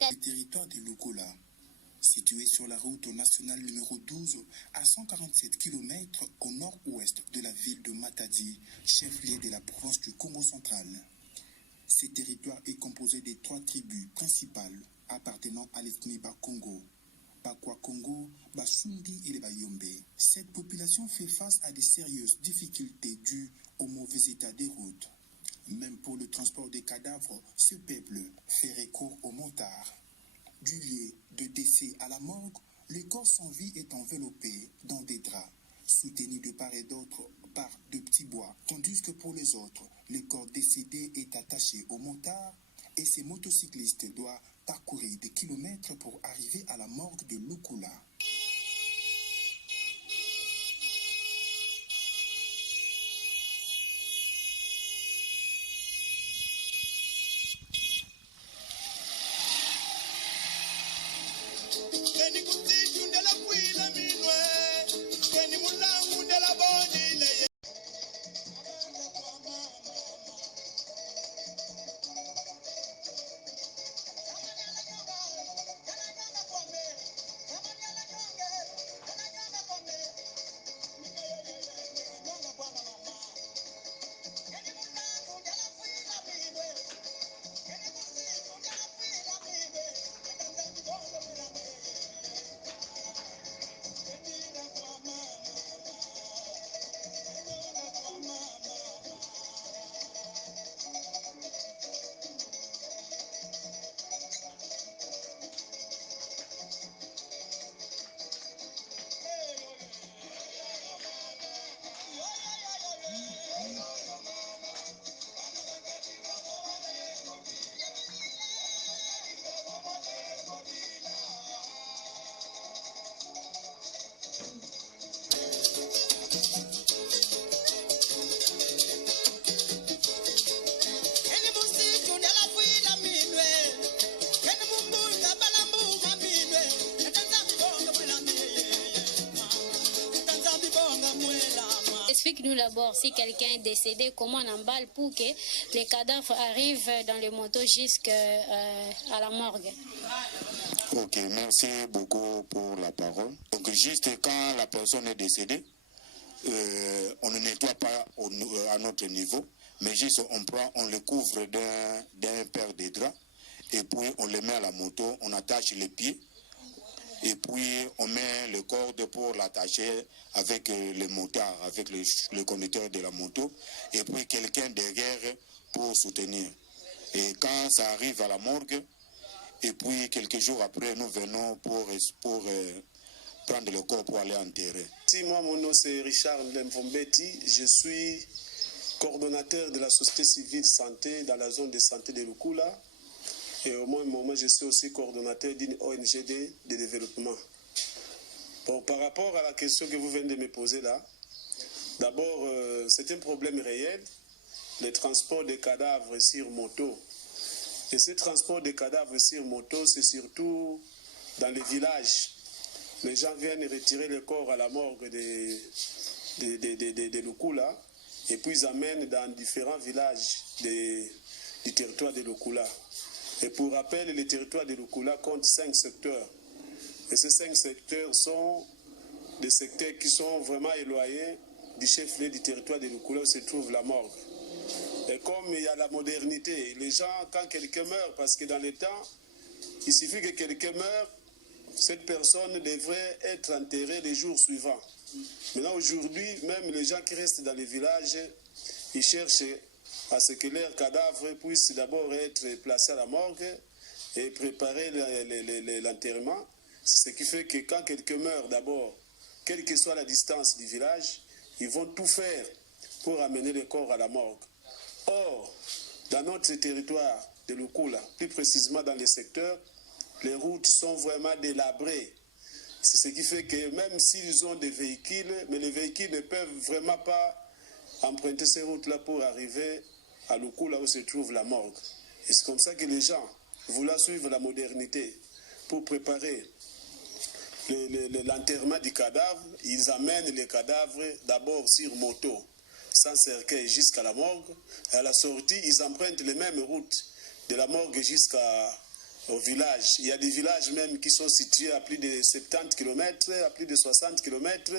Le territoire de Lukola, situé sur la route nationale numéro 12 à 147 km au nord-ouest de la ville de Matadi, chef-lieu de la province du Congo central. Ce territoire est composé de 3 tribus principales appartenant à l'ethnie Bakongo, Bakwa Congo, Basundi et les Bayombe. Cette population fait face à de sérieuses difficultés dues au mauvais état des routes. Même pour le transport des cadavres, ce peuple fait recours aux motards. Du lieu de décès à la morgue, le corps sans vie est enveloppé dans des draps, soutenu de part et d'autre par de petits bois, tandis que pour les autres, le corps décédé est attaché au motard et ces motocyclistes doivent parcourir des kilomètres pour arriver à la morgue de Lukola. Explique-nous d'abord, si quelqu'un est décédé, comment on emballe pour que les cadavres arrivent dans les motos jusqu'à la morgue. Ok, merci beaucoup pour la parole. Donc juste quand la personne est décédée, on ne nettoie pas à notre niveau, mais juste on le couvre d'un paire de draps et puis on le met à la moto, on attache les pieds. Et puis, on met le corde pour l'attacher avec le motard, avec le conducteur de la moto. Et puis, quelqu'un derrière pour soutenir. Et quand ça arrive à la morgue, et puis quelques jours après, nous venons pour prendre le corps pour aller enterrer. Si moi, mon nom c'est Richard Lemfombeti. Je suis coordonnateur de la société civile santé dans la zone de santé de Lukola. Et au même moment, je suis aussi coordonnateur d'une ONG de développement. Bon, par rapport à la question que vous venez de me poser là, d'abord, c'est un problème réel, le transport des cadavres sur moto. Et ce transport des cadavres sur moto, c'est surtout dans les villages. Les gens viennent retirer le corps à la morgue de Lukola et puis ils amènent dans différents villages du territoire de Lukola. Et pour rappel, le territoire de Lukola compte 5 secteurs. Et ces 5 secteurs sont des secteurs qui sont vraiment éloignés du chef-lieu du territoire de Lukola où se trouve la morgue. Et comme il y a la modernité, les gens, quand quelqu'un meurt, parce que dans le temps, il suffit que quelqu'un meure, cette personne devrait être enterrée les jours suivants. Maintenant, aujourd'hui, même les gens qui restent dans les villages, ils cherchent à ce que leurs cadavres puissent d'abord être placés à la morgue et préparer l'enterrement. Ce qui fait que quand quelqu'un meurt d'abord, quelle que soit la distance du village, ils vont tout faire pour amener le corps à la morgue. Or, dans notre territoire de Lukola, plus précisément dans les secteurs, les routes sont vraiment délabrées. C'est ce qui fait que même s'ils ont des véhicules, mais les véhicules ne peuvent vraiment pas emprunter ces routes-là pour arriver à Lukola où se trouve la morgue. Et c'est comme ça que les gens, voulant suivre la modernité pour préparer l'enterrement du cadavre, ils amènent les cadavres d'abord sur moto, sans cercueil jusqu'à la morgue. À la sortie, ils empruntent les mêmes routes de la morgue jusqu'à au village. Il y a des villages même qui sont situés à plus de 70 km, à plus de 60 km.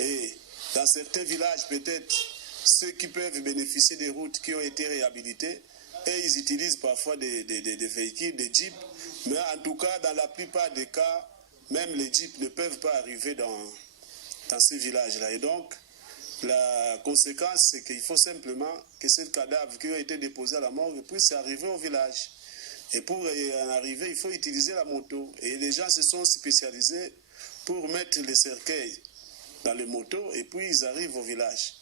Et dans certains villages, peut-être, ceux qui peuvent bénéficier des routes qui ont été réhabilitées, et ils utilisent parfois des véhicules, des jeeps. Mais en tout cas, dans la plupart des cas, même les jeeps ne peuvent pas arriver dans ces villages-là. Et donc, la conséquence, c'est qu'il faut simplement que ces cadavres qui ont été déposés à la morgue puissent arriver au village. Et pour en arriver, il faut utiliser la moto. Et les gens se sont spécialisés pour mettre les cercueils dans les motos et puis ils arrivent au village.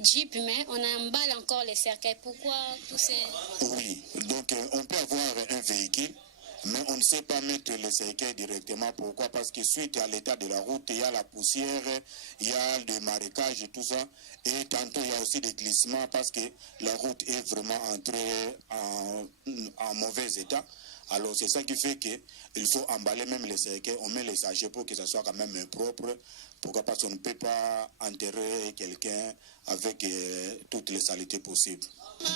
Jeep, mais on emballe encore les cercueils. Pourquoi tous ces... Oui, donc on peut avoir un véhicule, mais on ne sait pas mettre les cercueils directement. Pourquoi? Parce que suite à l'état de la route, il y a la poussière, il y a le marécage et tout ça. Et tantôt, il y a aussi des glissements parce que la route est vraiment entrée en mauvais état. Alors c'est ça qui fait qu'il faut emballer même les cercueils, on met les sachets pour que ça soit quand même propre. Pourquoi? Parce qu'on ne peut pas enterrer quelqu'un avec toutes les saletés possibles. Mama.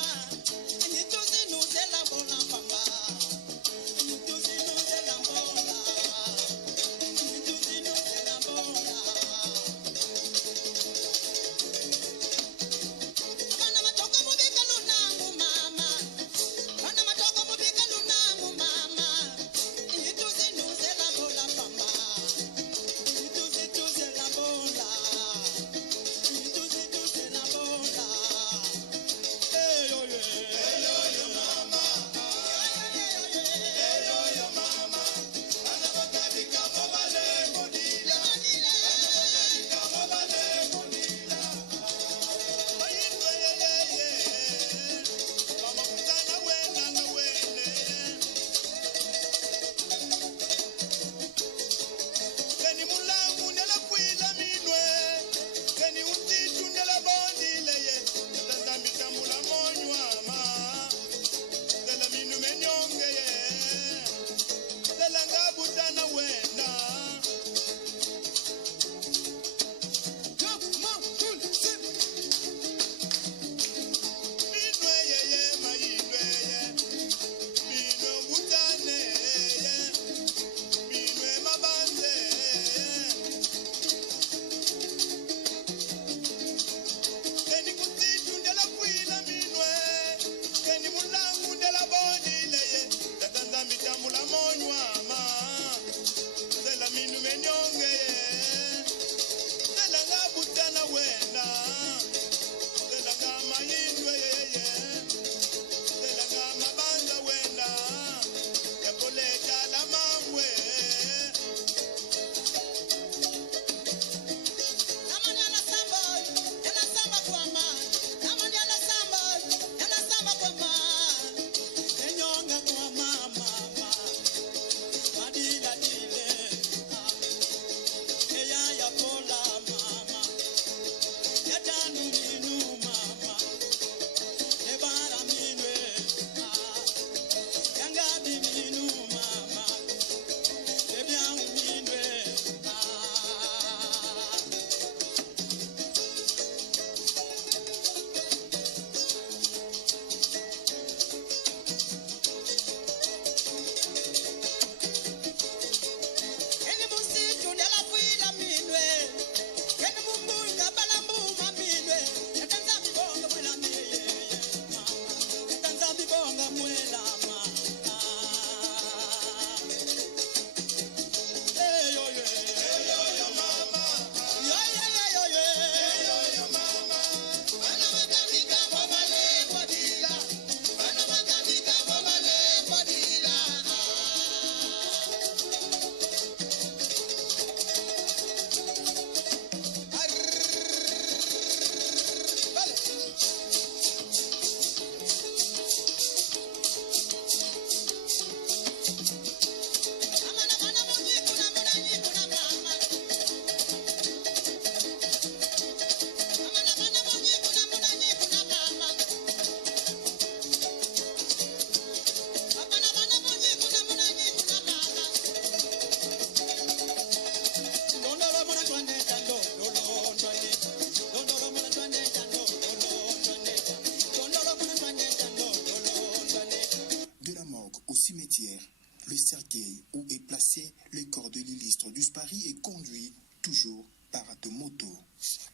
cimetière, le cercueil où est placé le corps de l'illustre disparu est conduit toujours par de motos.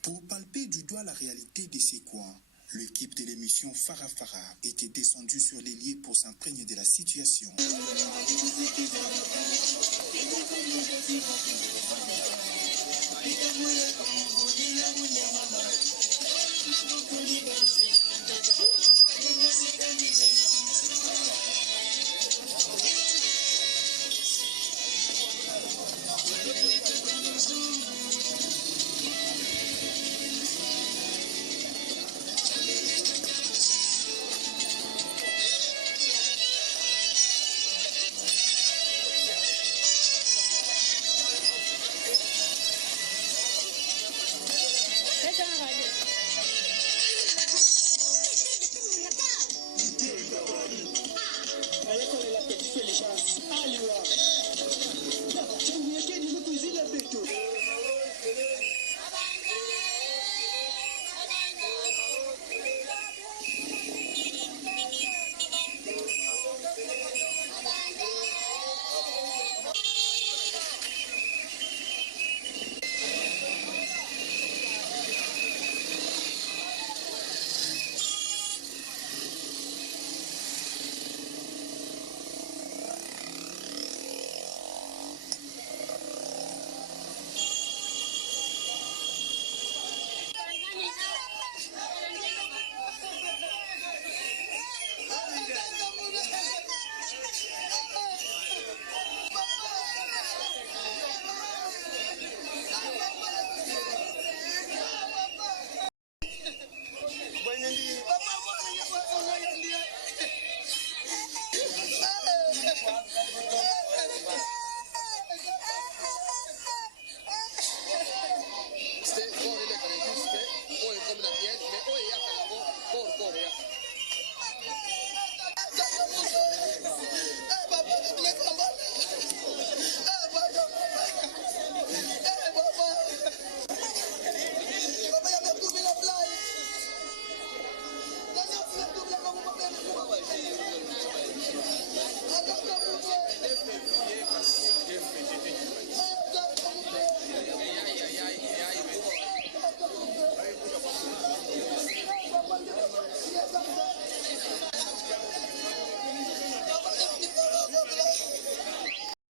Pour palper du doigt la réalité de ces coins, l'équipe de l'émission Farafara était descendue sur les lieux pour s'imprégner de la situation.